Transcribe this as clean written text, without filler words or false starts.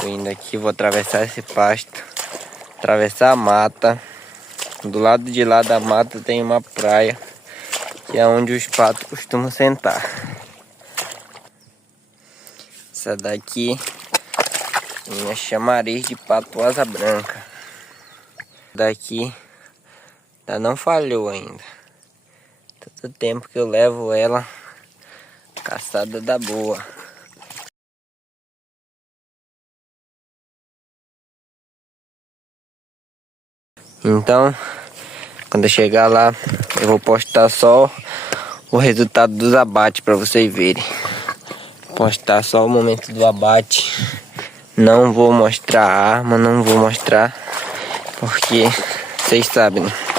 Tô indo aqui, vou atravessar esse pasto, atravessar a mata. Do lado de lá da mata tem uma praia, que é onde os patos costumam sentar. Essa daqui é minha chamariz de pato asa branca. Daqui ainda não falhou ainda. Todo tempo que eu levo ela, caçada da boa. Então, quando eu chegar lá, eu vou postar só o resultado dos abates para vocês verem. Postar só o momento do abate. Não vou mostrar a arma, não vou mostrar, porque vocês sabem, né?